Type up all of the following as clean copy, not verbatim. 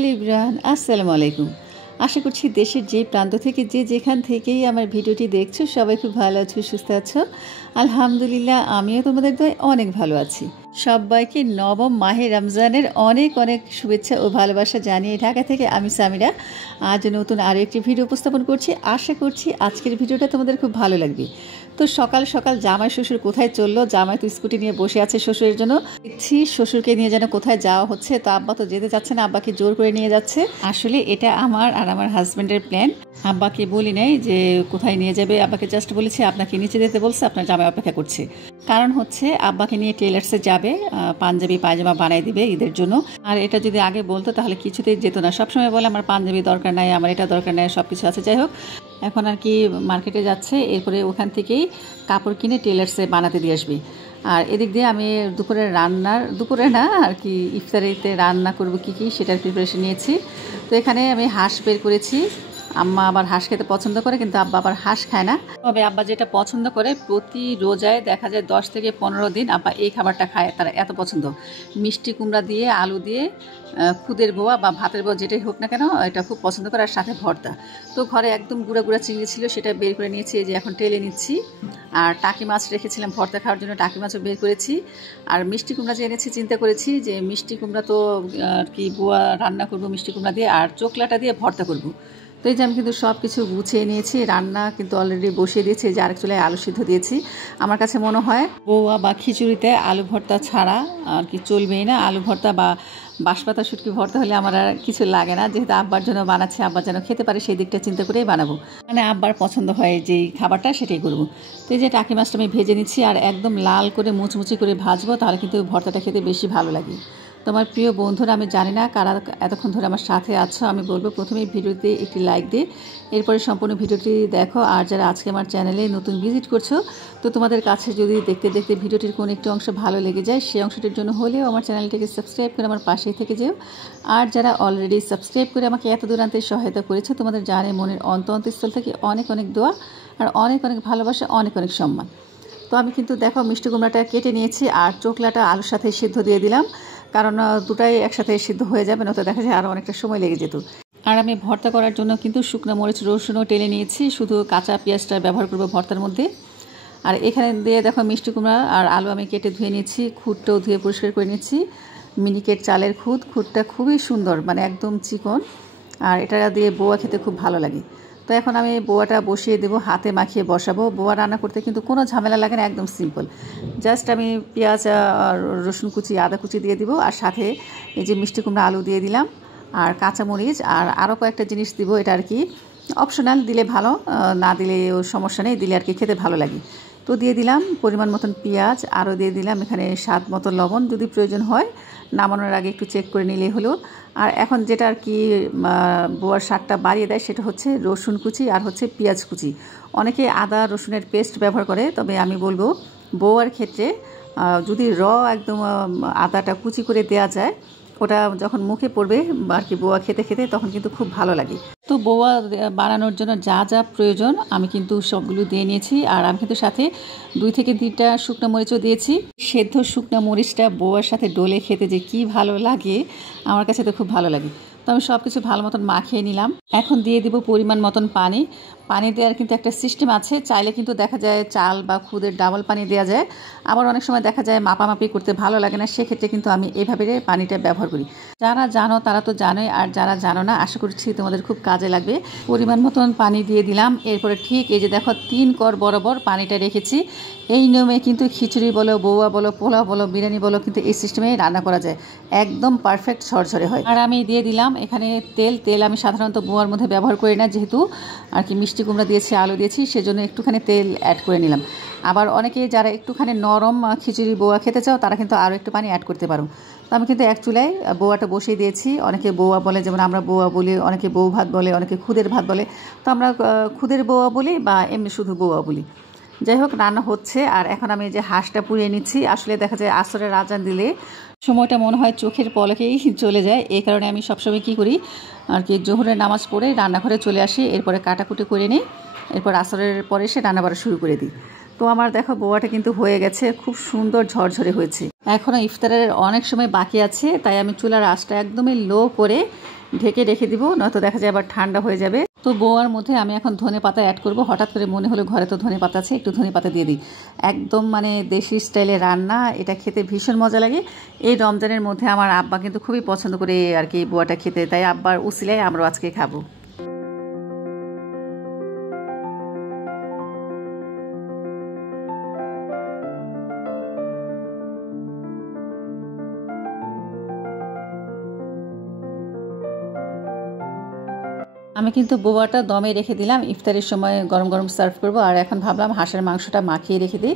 Hello Ibran, আসসালামু আলাইকুম। আশা করছি দেশের যে প্রান্ত থেকে যে যেখান থেকেই আমার ভিডিওটি দেখছো সবাই খুব ভালো আছো, সুস্থ আছো। আলহামদুলিল্লাহ, আমিও তোমাদের দয়ায় অনেক ভালো আছি। সবাইকে নবম মাহে রমজানের অনেক অনেক শুভেচ্ছা ও ভালোবাসা জানিয়ে ঢাকা থেকে আমি সামিরা আজ নতুন আরও একটি ভিডিও উপস্থাপন করছি। আশা করছি আজকের ভিডিওটা তোমাদের খুব ভালো লাগবে। তো সকাল সকাল জামাই শ্বশুর কোথায় চললো? জামাই তো স্কুটি নিয়ে বসে আছে শ্বশুরের জন্য। দেখছি শ্বশুরকে নিয়ে যেন কোথায় যাওয়া হচ্ছে, তো আব্বা তো যেতে চাচ্ছে না, আব্বাকে জোর করে নিয়ে যাচ্ছে। আসলে এটা আমার আর আমার হাজব্যান্ডের প্ল্যান। আব্বাকে বলি নাই যে কোথায় নিয়ে যাবে, আব্বাকে জাস্ট বলেছে আপনাকে নিচে যেতে বলছে, আপনার জামাই অপেক্ষা করছে। কারণ হচ্ছে আব্বাকে নিয়ে টেলার্সে যাবে, পাঞ্জাবি পায়জামা বানাই দিবে ঈদের জন্য। আর এটা যদি আগে বলতো তাহলে কিছুতেই যেত না। সবসময় বলে আমার পাঞ্জাবি দরকার নাই, আমার এটা দরকার নাই, সব কিছু আছে। যাই হোক, এখন আর কি মার্কেটে যাচ্ছে, এরপরে ওখান থেকেই কাপড় কিনে টেলার্সে বানাতে দিয়ে আসবে। আর এদিক দিয়ে আমি দুপুরে না আর কি ইফতারিতে রান্না করব কি সেটার প্রিপারেশন নিয়েছি। তো এখানে আমি হাঁস বের করেছি। আম্মা আবার হাঁস খেতে পছন্দ করে, কিন্তু আব্বা আবার হাঁস খায় না। তবে আব্বা যেটা পছন্দ করে, প্রতি রোজায় দেখা যায় 10 থেকে 15 দিন আব্বা এই খাবারটা খায়, তারা এত পছন্দ। মিষ্টি কুমড়া দিয়ে, আলু দিয়ে, খুদের বোয়া বা ভাতের বোয়া যেটাই হোক না কেন, এটা খুব পছন্দ করে। আর সাথে ভর্তা। তো ঘরে একদম গুঁড়া গুঁড়া চিংড়ি ছিল, সেটা বের করে নিয়েছি, এই যে এখন টেলে নিচ্ছি। আর টাকি মাছ রেখেছিলাম ভর্তা খাওয়ার জন্য, টাকি মাছও বের করেছি। আর মিষ্টি কুমড়া যে এনেছি, চিন্তা করেছি যে মিষ্টি কুমড়া তো আর কি বোয়া রান্না করব মিষ্টি কুমড়া দিয়ে, আর চোকলাটা দিয়ে ভর্তা করব। তো এই যে আমি কিন্তু সব কিছু গুছিয়ে নিয়েছি, রান্না কিন্তু অলরেডি বসিয়ে দিয়েছি। যে আরেক চুলায় আলু সিদ্ধ দিয়েছি। আমার কাছে মনে হয় বৌয়া বা খিচুড়িতে আলু ভর্তা ছাড়া আর কি চলবেই না। আলু ভর্তা বা বাঁশপাতা শুটকি ভর্তা হলে আমার আর কিছু লাগে না, যেহেতু আব্বার জন্য বানাচ্ছি, আব্বার যেন খেতে পারে সেই দিকটা চিন্তা করেই বানাবো। মানে আব্বার পছন্দ হয় যেই খাবারটা সেটাই করবো। তো এই যে টাকি মাছটা আমি ভেজে নিচ্ছি, আর একদম লাল করে মুচমুচি করে ভাজবো, তাহলে কিন্তু ভর্তাটা খেতে বেশি ভালো লাগে। তোমার প্রিয় বন্ধুরা, আমি জানি না কারা এতক্ষণ ধরে আমার সাথে আছো। আমি বলবো প্রথমেই ভিডিওতে একটি লাইক দিয়ে এরপরে সম্পূর্ণ ভিডিওটি দেখো। আর যারা আজকে আমার চ্যানেলে নতুন ভিজিট করছো, তো তোমাদের কাছে যদি দেখতে দেখতে ভিডিওটির কোনো একটি অংশ ভালো লেগে যায়, সেই অংশটির জন্য হলেও আমার চ্যানেলটিকে সাবস্ক্রাইব করে আমার পাশেই থেকে যেও। আর যারা অলরেডি সাবস্ক্রাইব করে আমাকে এত দূরান্তে সহায়তা করেছে, তোমাদের জানে মনের অন্তঃস্থল থেকে অনেক অনেক দোয়া আর অনেক অনেক ভালোবাসা, অনেক অনেক সম্মান। তো আমি কিন্তু দেখো মিষ্টি কুমড়াটা কেটে নিয়েছি, আর চোকলাটা আলুর সাথে সিদ্ধ দিয়ে দিলাম, কারণ দুটাই একসাথে সিদ্ধ হয়ে যাবে, না তো দেখা যায় আরও অনেকটা সময় লেগে যেত। আর আমি ভর্তা করার জন্য কিন্তু শুকনো মরিচ রসুনও টেলে নিয়েছি, শুধু কাঁচা পেঁয়াজটা ব্যবহার করবো ভর্তার মধ্যে। আর এখানে দিয়ে দেখো মিষ্টি কুমড়া আর আলু আমি কেটে ধুয়ে নিয়েছি, খুদটাও ধুয়ে পরিষ্কার করে নিয়েছি। মিনিকেট চালের খুদটা খুবই সুন্দর, মানে একদম চিকন। আর এটা দিয়ে বোয়া খেতে খুব ভালো লাগে। তো এখন আমি বোয়াটা বসিয়ে দেবো, হাতে মাখিয়ে বসাবো। বোয়া রান্না করতে কিন্তু কোনো ঝামেলা লাগে না, একদম সিম্পল। জাস্ট আমি পেঁয়াজ আর রসুন কুচি, আদা কুচি দিয়ে দিব, আর সাথে এই যে মিষ্টি কুমড়া আলু দিয়ে দিলাম, আর কাঁচামরিচ আর আরও কয়েকটা জিনিস দিব। এটা আর কি অপশনাল, দিলে ভালো, না দিলেও সমস্যা নেই, দিলে আর কি খেতে ভালো লাগে। তো দিয়ে দিলাম পরিমাণ মতন পেঁয়াজ, আরও দিয়ে দিলাম এখানে স্বাদ মতো লবণ, যদি প্রয়োজন হয় নামানোর আগে একটু চেক করে নিলেই হলো। আর এখন যেটা আর কি বোয়ার স্বাদটা বাড়িয়ে দেয়, সেটা হচ্ছে রসুন কুচি আর হচ্ছে পেঁয়াজ কুচি। অনেকে আদা রসুনের পেস্ট ব্যবহার করে, তবে আমি বলবো বোয়ার ক্ষেত্রে যদি একদম আদাটা কুচি করে দেওয়া যায়, ওটা যখন মুখে পড়বে আর কি বোয়া খেতে খেতে, তখন কিন্তু খুব ভালো লাগে। তো বোয়া বানানোর জন্য যা যা প্রয়োজন আমি কিন্তু সবগুলো দিয়ে নিয়েছি। আর আমি কিন্তু সাথে 2 থেকে 3টা শুকনো মরিচও দিয়েছি। সেদ্ধ শুকনো মরিচটা বোয়ার সাথে ডলে খেতে যে কি ভালো লাগে, আমার কাছে তো খুব ভালো লাগে। তো আমি সব কিছু ভালো মতন মাখিয়ে নিলাম। এখন দিয়ে দিব পরিমাণ মতন পানি। পানি দেওয়ার কিন্তু একটা সিস্টেম আছে, চাইলে কিন্তু দেখা যায় চাল বা খুদের ডাবল পানি দেওয়া যায়, আবার অনেক সময় দেখা যায় মাপামাপি করতে ভালো লাগে না, সেক্ষেত্রে কিন্তু আমি এভাবে পানিটা ব্যবহার করি। যারা জানো তারা তো জানোই, আর যারা জানো না আশা করছি তোমাদের খুব কাজে লাগবে। পরিমাণ মতন পানি দিয়ে দিলাম। এরপরে ঠিক এই যে দেখো 3 কর বরাবর পানিটা রেখেছি। এই নিয়মে কিন্তু খিচুড়ি বলো, বৌয়া বলো, পোলাও বলো, বিরিয়ানি বলো, কিন্তু এই সিস্টেমেই রান্না করা যায়, একদম পারফেক্ট ঝরঝরে হয়। আর আমি দিয়ে দিলাম এখানে তেল আমি সাধারণত বোয়ার মধ্যে ব্যবহার করি না, যেহেতু আর কি মিষ্টি কুমড়া দিয়েছি, আলু দিয়েছি, সেজন্য একটুখানি তেল অ্যাড করে নিলাম। আবার অনেকে যারা একটুখানি নরম খিচুড়ি বোয়া খেতে চাও, তারা কিন্তু আরও একটু পানি অ্যাড করতে পারো। তো আমি কিন্তু এক চুলায় বোয়াটা বসিয়ে দিয়েছি। অনেকে বোয়া বলে, যেমন আমরা বোয়া বলি, অনেকে বউ ভাত বলে, অনেকে খুদের ভাত বলে। তো আমরা খুদের বোয়া বলি বা এমনি শুধু বোয়া বলি। যাই হোক, রান্না হচ্ছে। আর এখন আমি যে হাঁসটা পুড়িয়ে নিচ্ছি, আসলে দেখা যায় আসরের আজান দিলে সময়টা মনে হয় চোখের পলকেই চলে যায়। এই কারণে আমি সবসময় কী করি আর কি, জোহরের নামাজ পড়ে রান্নাঘরে চলে আসি, এরপরে কাটাকুটি করে নিই, এরপর আসরের পরে এসে রান্না বাড়া শুরু করে দিই। তো আমার দেখো বোয়াটা কিন্তু হয়ে গেছে, খুব সুন্দর ঝরঝরে হয়েছে। এখনও ইফতারের অনেক সময় বাকি আছে, তাই আমি চুলার আঁচটা একদমই লো করে ঢেকে রেখে দিব, নয়তো দেখা যায় আবার ঠান্ডা হয়ে যাবে। তো বোয়ার মধ্যে আমি এখন ধনে পাতা অ্যাড করব। হঠাৎ করে মনে হলো ঘরে তো ধনে পাতা আছে, একটু ধনে পাতা দিয়ে দিই। একদম মানে দেশি স্টাইলে রান্না, এটা খেতে ভীষণ মজা লাগে। এই রমজানের মধ্যে আমার আব্বা কিন্তু খুবই পছন্দ করে আর কি বোয়াটা খেতে, তাই আব্বার উসিলায় আমরাও আজকে খাবো। আমি কিন্তু বোয়াটা দমে রেখে দিলাম, ইফতারের সময় গরম গরম সার্ভ করব। আর এখন ভাবলাম হাঁসের মাংসটা মাখিয়ে রেখে দিই।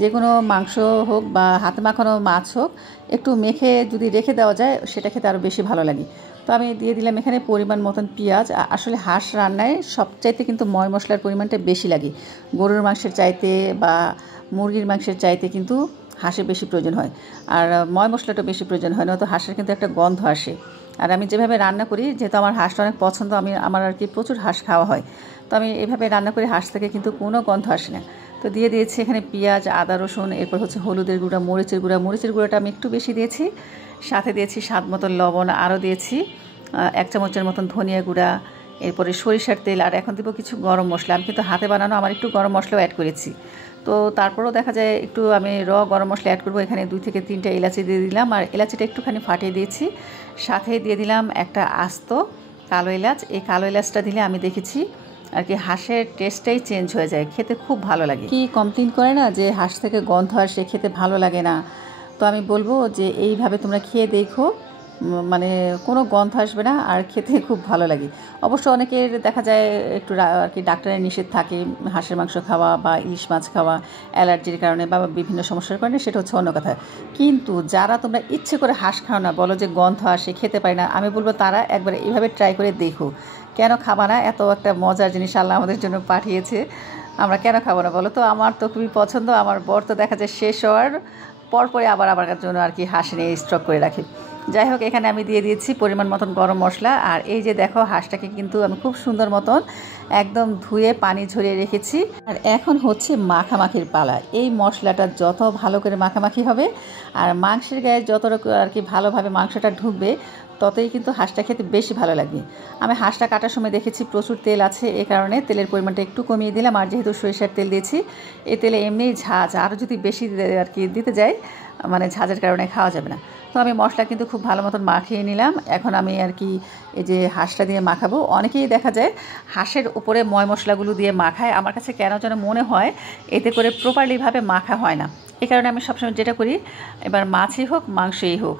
যে কোনো মাংস হোক বা হাতে মাখানো মাছ হোক, একটু মেখে যদি রেখে দেওয়া যায় সেটা খেতে আরও বেশি ভালো লাগে। তো আমি দিয়ে দিলাম এখানে পরিমাণ মতন পেঁয়াজ। আসলে হাঁস রান্নায় সবচাইতে কিন্তু ময় মশলার পরিমাণটা বেশি লাগে, গরুর মাংসের চাইতে বা মুরগির মাংসের চাইতে কিন্তু হাঁসের বেশি প্রয়োজন হয়। আর ময় মশলাটা বেশি প্রয়োজন হয় না, তো হাঁসের কিন্তু একটা গন্ধ আসে। আর আমি যেভাবে রান্না করি, যেহেতু আমার হাঁসটা অনেক পছন্দ, আমার আর কি প্রচুর হাঁস খাওয়া হয়, তো আমি এভাবে রান্না করি, হাঁস থেকে কিন্তু কোনো গন্ধ আসে না। তো দিয়ে দিয়েছি এখানে পেঁয়াজ, আদা, রসুন, এরপর হচ্ছে হলুদের গুঁড়া, মরিচের গুঁড়াটা আমি একটু বেশি দিয়েছি, সাথে দিয়েছি স্বাদ মতন লবণ, আরও দিয়েছি 1 চামচের মতন ধনিয়া গুঁড়া, এরপরে সরিষার তেল, আর এখন দেবো কিছু গরম মশলা। আমি কিন্তু হাতে বানানো, আমার একটু গরম মশলাও অ্যাড করেছি। তো তারপরেও দেখা যায় একটু আমি গরম মশলা অ্যাড করবো। এখানে 2 থেকে 3টা এলাচি দিয়ে দিলাম, আর এলাচিটা একটুখানি ফাটিয়ে দিয়েছি। সাথে দিয়ে দিলাম একটা আস্ত কালো এলাচ। এই কালো এলাচটা দিলে আমি দেখেছি আর কি হাঁসের টেস্টটাই চেঞ্জ হয়ে যায়, খেতে খুব ভালো লাগে। কি কমপ্লেন করে না যে হাঁস থেকে গন্ধ আসে, খেতে ভালো লাগে না? তো আমি বলবো যে এইভাবে তোমরা খেয়ে দেখো, মানে কোনো গন্ধ আসবে না, আর খেতে খুব ভালো লাগে। অবশ্য অনেকের দেখা যায় একটু আর কি ডাক্তারের নিষেধ থাকে হাঁসের মাংস খাওয়া বা ইলিশ মাছ খাওয়া, অ্যালার্জির কারণে বা বিভিন্ন সমস্যার কারণে, সেটা হচ্ছে অন্য কথা। কিন্তু যারা তোমরা ইচ্ছে করে হাঁস খাও না, বলো যে গন্ধ আসে, খেতে পারি না, আমি বলবো তারা একবার এইভাবে ট্রাই করে দেখো। কেন খাবা না? এত একটা মজার জিনিস আল্লাহ আমাদের জন্য পাঠিয়েছে, আমরা কেন খাবো না বলো? তো আমার তো খুবই পছন্দ। আমার বর তো দেখা যায় শেষ হওয়ার পরপরে আবার আমার জন্য আর কি হাঁস নিয়ে স্টক করে রাখি। যাই হোক, এখানে আমি দিয়ে দিয়েছি পরিমাণ মতন গরম মশলা। আর এই যে দেখো, হাঁসটাকে কিন্তু আমি খুব সুন্দর মতন একদম ধুয়ে পানি ঝরিয়ে রেখেছি। আর এখন হচ্ছে মাখামাখির পালা। এই মশলাটা যত ভালো করে মাখামাখি হবে আর মাংসের গায়ে যত আর কি ভালোভাবে মাংসটা ঢুকবে, ততই কিন্তু হাঁসটা খেতে বেশি ভালো লাগবে। আমি হাঁসটা কাটার সময় দেখেছি প্রচুর তেল আছে, এ কারণে তেলের পরিমাণটা একটু কমিয়ে দিলাম। আর যেহেতু সরিষার তেল দিয়েছি, এই তেলে এমনিই ঝাঁজ, আরও যদি বেশি আর কি দিতে যাই, মানে ঝাঁজের কারণে খাওয়া যাবে না। তো আমি মশলা কিন্তু খুব ভালো মতন মাখিয়ে নিলাম। এখন আমি আর কি এই যে হাঁসটা দিয়ে মাখাবো। অনেকেই দেখা যায় হাঁসের উপরে ময় মশলাগুলো দিয়ে মাখায়, আমার কাছে কেন যেন মনে হয় এতে করে প্রপারলিভাবে মাখা হয় না। এই কারণে আমি সবসময় যেটা করি, এবার মাছই হোক মাংসই হোক,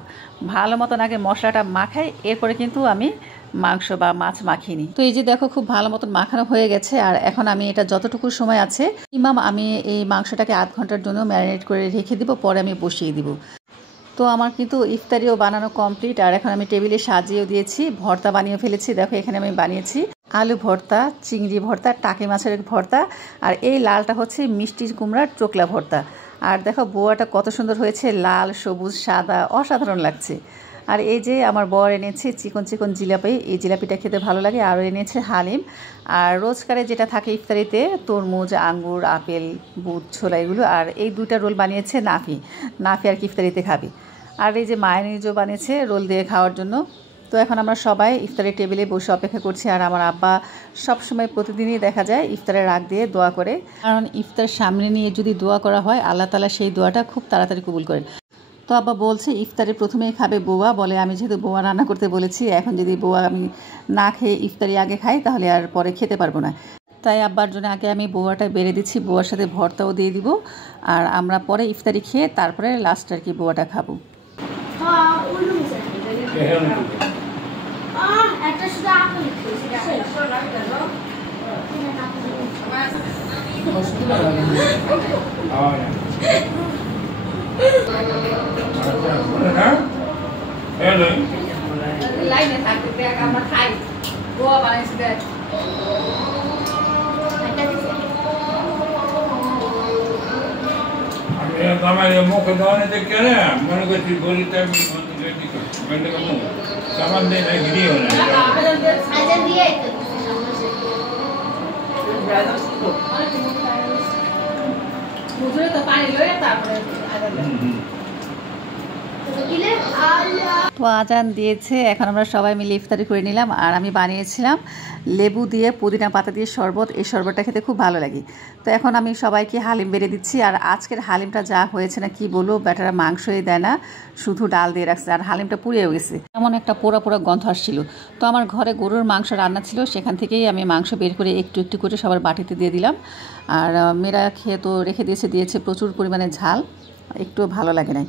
ভালো মতন আগে মশলাটা মাখাই, এরপরে কিন্তু আমি মাংস বা মাছ মাখিয়ে নিই। তো এই যে দেখো, খুব ভালো মতন মাখানো হয়ে গেছে। আর এখন আমি এটা যতটুকু সময় আছে আমি এই মাংসটাকে 1/2 ঘন্টার জন্য ম্যারিনেট করে রেখে দিব, পরে আমি বসিয়ে দিব। তো আমার কিন্তু ইফতারিও বানানো কমপ্লিট। আর এখন আমি টেবিলে সাজিয়েও দিয়েছি, ভর্তা বানিয়ে ফেলেছি। দেখো, এখানে আমি বানিয়েছি আলু ভর্তা, চিংড়ি ভর্তা, টাকি মাছের ভর্তা, আর এই লালটা হচ্ছে মিষ্টি কুমড়ার চোকলা ভর্তা। আর দেখো বোয়াটা কত সুন্দর হয়েছে, লাল, সবুজ, সাদা, অসাধারণ লাগছে। আর এই যে আমার বর এনেছে চিকন চিকন জিলাপি, এই জিলাপিটা খেতে ভালো লাগে। আর এনেছে হালিম। আর রোজকারে যেটা থাকে ইফতারিতে, তরমুজ, আঙ্গুর, আপেল, বুট, ছোলা, এগুলো। আর এই 2টা রোল বানিয়েছে নাফি আর কি ইফতারিতে খাবে। আর এই যে মায়োনিজও বানিয়েছে রোল দিয়ে খাওয়ার জন্য। তো এখন আমরা সবাই ইফতারের টেবিলে বসে অপেক্ষা করছি। আর আমার আব্বা সবসময় প্রতিদিনই দেখা যায় ইফতারের আগ দিয়ে দোয়া করে, কারণ ইফতার সামনে নিয়ে যদি দোয়া করা হয়, আল্লাহ তাআলা সেই দোয়াটা খুব তাড়াতাড়ি কবুল করেন। তো আব্বা বলছে ইফতারে প্রথমেই খাবে বোয়া, বলে আমি যেহেতু বোয়া রান্না করতে বলেছি, এখন যদি বোয়া আমি না খেয়ে ইফতারি আগে খাই, তাহলে আর পরে খেতে পারবো না। তাই আব্বার জন্য আগে আমি বোয়াটা বেড়ে দিচ্ছি, বোয়ার সাথে ভর্তাও দিয়ে দিব। আর আমরা পরে ইফতারি খেয়ে তারপরে লাস্ট আর কি বোয়াটা খাবো। লাইনে থাকতে দেখ, আমরা খাই গোয়া বানাইছি দেখ। আমার মুখে ধরে দেখে না মনে করছি গরিটা সামান দিয়ে না গিরিও না। তো আজান দিয়েছে, এখন আমরা সবাই মিলে ইফতারি করে নিলাম। আর আমি বানিয়েছিলাম লেবু দিয়ে পুদিনা পাতা দিয়ে শরবত। এই শরবতটা খেতে খুব ভালো লাগে। তো এখন আমি সবাইকে হালিম বেড়ে দিচ্ছি। আর আজকের হালিমটা যা হয়েছে না কি বলবো, ব্যাটারা মাংসই দেয় না, শুধু ডাল দিয়ে রাখছে। আর হালিমটা পুড়েও গেছে, এমন একটা পোড়া পোড়া গন্ধ আসছিল। তো আমার ঘরে গরুর মাংস রান্না ছিল, সেখান থেকেই আমি মাংস বের করে একটু একটু করে সবার বাটিতে দিয়ে দিলাম। আর মেয়েরা খেয়ে তো রেখে দিয়েছে প্রচুর পরিমাণে ঝাল, একটু ভালো লাগে নাই।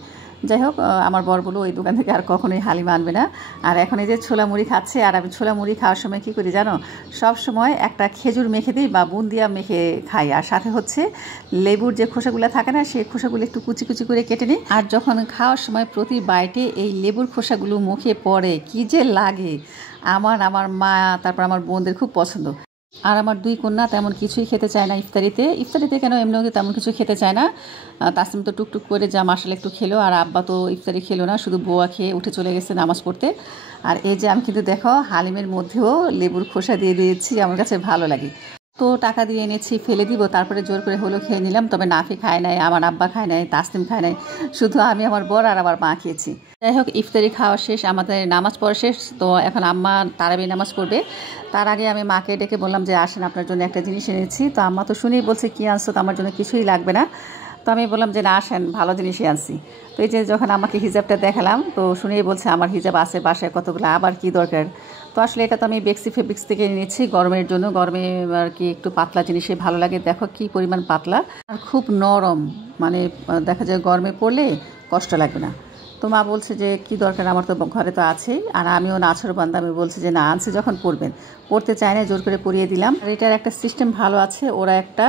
যাই হোক, আমার বর বলো ওই দোকান থেকে আর কখনোই হালিম আনবে না। আর এখন এই যে ছোলা মুড়ি খাচ্ছে। আর আমি ছোলা মুড়ি খাওয়ার সময় কী করি জানো, সব সময় একটা খেজুর মেখে দিই বা বুন্দিয়া মেখে খাই। আর সাথে হচ্ছে লেবুর যে খোসাগুলো থাকে না, সেই খোসাগুলো একটু কুচি কুচি করে কেটে নিই। আর যখন খাওয়ার সময় প্রতি বাইটে এই লেবুর খোসাগুলো মুখে পড়ে, কী যে লাগে। আমার মা, তারপর আমার বোনদের খুব পছন্দ। আর আমার দুই কন্যা তেমন কিছুই খেতে চায় না ইফতারিতে কেন এমনিও তেমন কিছু খেতে চায় না। তাসলিম তো টুকটুক করে যা মাসালা একটু খেলো, আর আব্বা তো ইফতারি খেলো না, শুধু বোয়া খেয়ে উঠে চলে গেছে নামাজ পড়তে। আর এই যে আমি কিন্তু দেখো হালিমের মধ্যেও লেবুর খোসা দিয়ে দিয়েছি, আমার কাছে ভালো লাগে। তো টাকা দিয়ে এনেছি, ফেলে দিব, তারপরে জোর করে হলো খেয়ে নিলাম। তবে নাফি খায় নাই, আমার আব্বা খায় নাই, তাসলিম খায় নাই, শুধু আমি, আমার বর আর আমার মা খেয়েছি। যাই হোক, ইফতারি খাওয়া শেষ, আমাদের নামাজ পড়া শেষ। তো এখন আম্মা তারাবি নামাজ পড়বে। তার আগে আমি মাকে ডেকে বললাম যে আসেন, আপনার জন্য একটা জিনিস এনেছি। তো আম্মা তো শুনেই বলছে কী আনছো, তো আমার জন্য কিছুই লাগবে না। তো আমি বললাম যে না, আসেন, ভালো জিনিসই আনছি। তো এই যে যখন আমাকে হিজাবটা দেখালাম, তো শুনেই বলছে আমার হিজাব আছে বাসায় কতগুলো, আবার কি দরকার। তো আসলে এটা তো আমি বেক্সি ফেব্রিক্স থেকে নিয়েছি গরমের জন্য। গরমে আর কি একটু পাতলা জিনিসই ভালো লাগে। দেখো কি পরিমাণ পাতলা আর খুব নরম, মানে দেখা যায় গরমে পরলে কষ্ট লাগবে না। তো মা বলছে যে কি দরকার, আমার তো ঘরে তো আছেই। আর আমিও নাছরবান্দা, আমি বলছি যে না, আনছে যখন পরবেন। পরতে চায় না, জোর করে পরিয়ে দিলাম। আর এটার একটা সিস্টেম ভালো আছে, ওরা একটা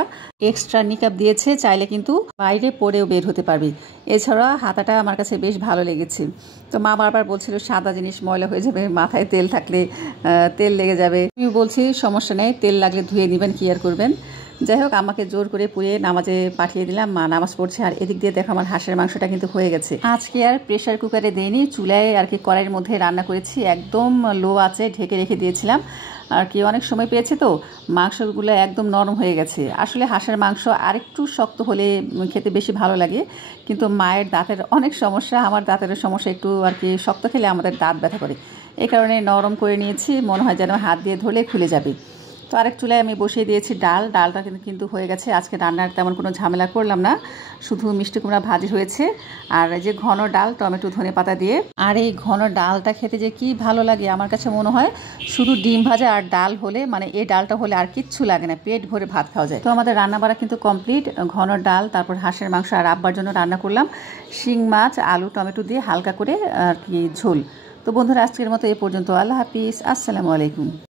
এক্সট্রা নিকাব দিয়েছে, চাইলে কিন্তু বাইরে পরেও বের হতে পারবি। এছাড়া হাতাটা আমার কাছে বেশ ভালো লেগেছে। তো মা বারবার বলছিল সাদা জিনিস ময়লা হয়ে যাবে, মাথায় তেল থাকলে তেল লেগে যাবে। আমি বলছি সমস্যা নেই, তেল লাগলে ধুয়ে নেবেন, কি আর করবেন। যাই হোক, আমাকে জোর করে পুড়িয়ে নামাজে পাঠিয়ে দিলাম। মা নামাজ পড়ছে। আর এদিক দিয়ে দেখো আমার হাঁসের মাংসটা কিন্তু হয়ে গেছে। আজকে আর প্রেশার কুকারে দেইনি, চুলায় আর কি কড়াইয়ের মধ্যে রান্না করেছি। একদম লো আছে, ঢেকে রেখে দিয়েছিলাম। আর কি অনেক সময় পেয়েছে, তো মাংসগুলো একদম নরম হয়ে গেছে। আসলে হাঁসের মাংস আরেকটু শক্ত হলে খেতে বেশি ভালো লাগে, কিন্তু মায়ের দাঁতের অনেক সমস্যা, আমার দাঁতের সমস্যা, একটু আর কি শক্ত খেলে আমাদের দাঁত ব্যথা করে। এই কারণে নরম করে নিয়েছি, মনে হয় যেন হাত দিয়ে ধরলে খুলে যাবে। তো আরেক চুলায় আমি বসিয়ে দিয়েছি ডালটা কিন্তু হয়ে গেছে। আজকে রান্নার তেমন কোনো ঝামেলা করলাম না, শুধু মিষ্টি কুমড়া ভাজি হয়েছে। আর যে ঘন ডাল, টমেটো ধনে পাতা দিয়ে। আর এই ঘন ডালটা খেতে যে কি ভালো লাগে, আমার কাছে মনে হয় শুধু ডিম ভাজা আর ডাল হলে, মানে এই ডালটা হলে আর কিচ্ছু লাগে না, পেট ভরে ভাত খাওয়া যায়। তো আমাদের রান্না বাড়া কিন্তু কমপ্লিট। ঘন ডাল, তারপর হাঁসের মাংস, আর আব্বার জন্য রান্না করলাম শিং মাছ, আলু টমেটো দিয়ে হালকা করে আর কি ঝোল। তো বন্ধুরা, আজকের মতো এ পর্যন্ত। আল্লাহ হাফিজ, আসসালামু আলাইকুম।